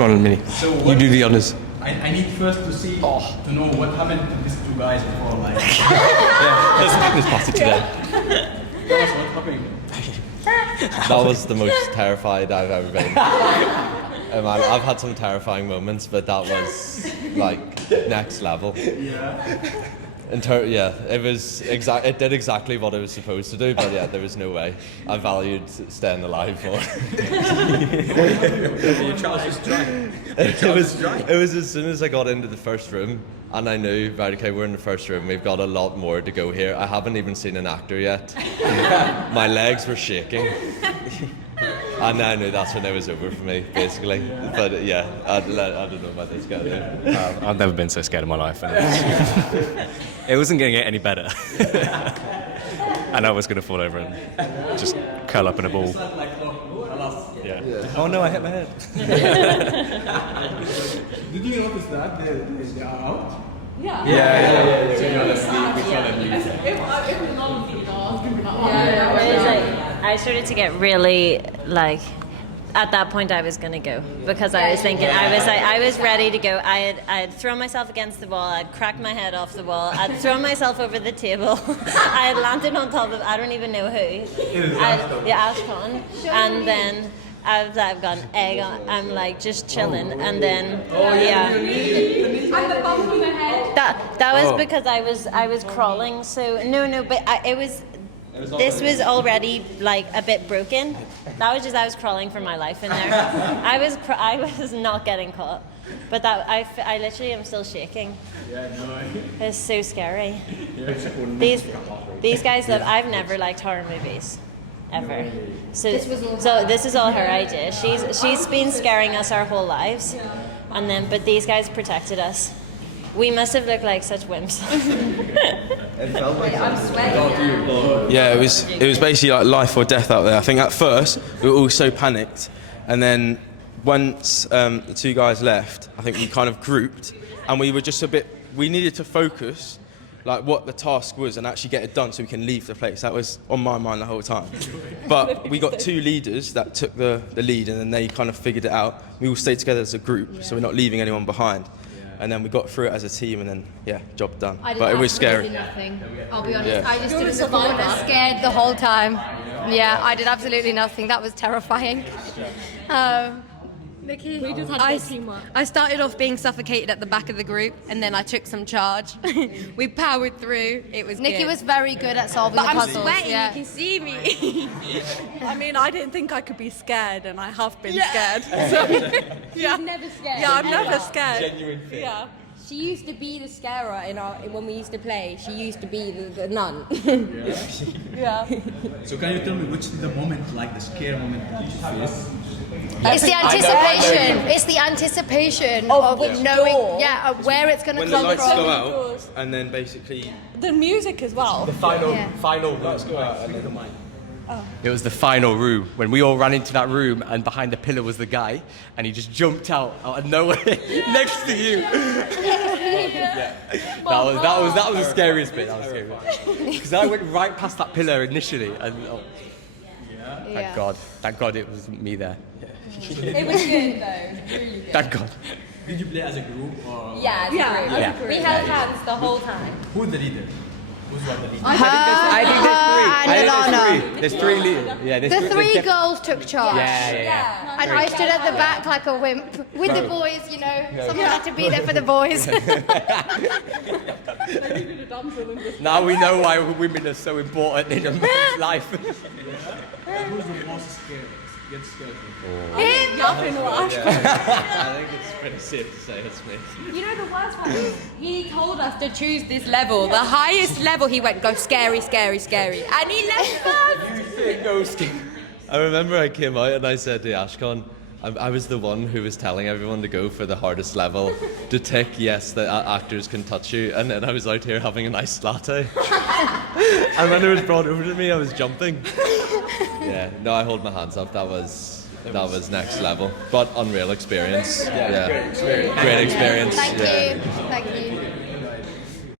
Go on, Minnie. So You what- do the honors. I need first to see to know what happened to these two guys before, like. Let's pass it to them. Tell us what happened. That was the most terrified I've ever been. Man, I've had some terrifying moments, but that was like next level. Yeah. Yeah, it did exactly what it was supposed to do, but yeah, there was no way. I valued staying alive more. Your trousers dry. It was as soon as I got into the first room, and I knew, right, okay, we're in the first room, we've got a lot more to go here. I haven't even seen an actor yet. My legs were shaking. And I knew that's when it was over for me, basically. But yeah, I don't know about this guy there. I've never been so scared in my life. And it wasn't going to get any better. And I was going to fall over and just curl up in a ball. Yeah. Oh no, I hit my head. Did you notice that they are out? Yeah. Yeah. So you're like, we saw them leave. It was like, I started to get really like, at that point I was gonna go because I was thinking I was ready to go. I had thrown myself against the wall. I'd cracked my head off the wall. I'd thrown myself over the table. I had landed on top of I don't even know who. Ashton. And then I've got an egg on. I'm like just chilling, and then And the bump in the head. that was because I was crawling. So no, but this was already like a bit broken. That was just I was crawling for my life in there. I was not getting caught, but that I literally am still shaking. Yeah, no. It's so scary. These guys love. I've never liked horror movies. Ever. So this is all her idea. She's been scaring us our whole lives, but these guys protected us. We must have looked like such wimps. I'm sweating. Yeah, it was basically like life or death out there. I think at first we were all so panicked, and then once the two guys left, I think we kind of grouped, and we were just we needed to focus like what the task was and actually get it done so we can leave the place. That was on my mind the whole time. But we got two leaders that took the lead, and then they kind of figured it out. We all stayed together as a group, so we're not leaving anyone behind. And then we got through it as a team, and then job done. But it was scary. Nothing. I'll be honest. Yeah. I just stood in the corner, scared the whole time. Yeah, I did absolutely nothing. That was terrifying. Nikki, we just had teamwork. I started off being suffocated at the back of the group, and then I took some charge. We powered through. It was Nikki was very good at solving the puzzles. I'm sweating. You can see me. I mean, I didn't think I could be scared, and I have been scared. So, She's never scared. Yeah, I'm never scared. Genuine fear. Yeah. She used to be the scarer when we used to play. She used to be the nun. Yeah. So can you tell me which is the moment, like the scare moment that you face? It's the anticipation. It's the anticipation of knowing, of where it's going to When the come lights from. go out, and then basically The music as well. Final lights go out, and then It was the final room when we all ran into that room, and behind the pillar was the guy, and he just jumped out of nowhere next to you. That was the scariest bit. That was scary because I went right past that pillar initially, and thank God it was me there. It was good though. Really good. Thank God. Did you play as a group or? Yeah, as a group. We held hands the whole time. Who's the leader? Who's one the leader? I think there's three leaders. Yeah, The three girls took charge. Yeah. And I stood at the back like a wimp with the boys, Someone had to be there for the boys. Now we know why women are so important in a man's life. Who's the most scared? Get scared. Nothing last. I think it's pretty safe to say it's me. You know the worst one is he told us to choose this level. The highest level he went, go scary, scary, scary. And he left us. I remember I came out and I said to Ashcon, I was the one who was telling everyone to go for the hardest level, to tick yes that actors can touch you, and then I was out here having a nice latte. And when it was brought over to me, I was jumping. I hold my hands up. That was next level, but unreal experience. Great experience. Thank you.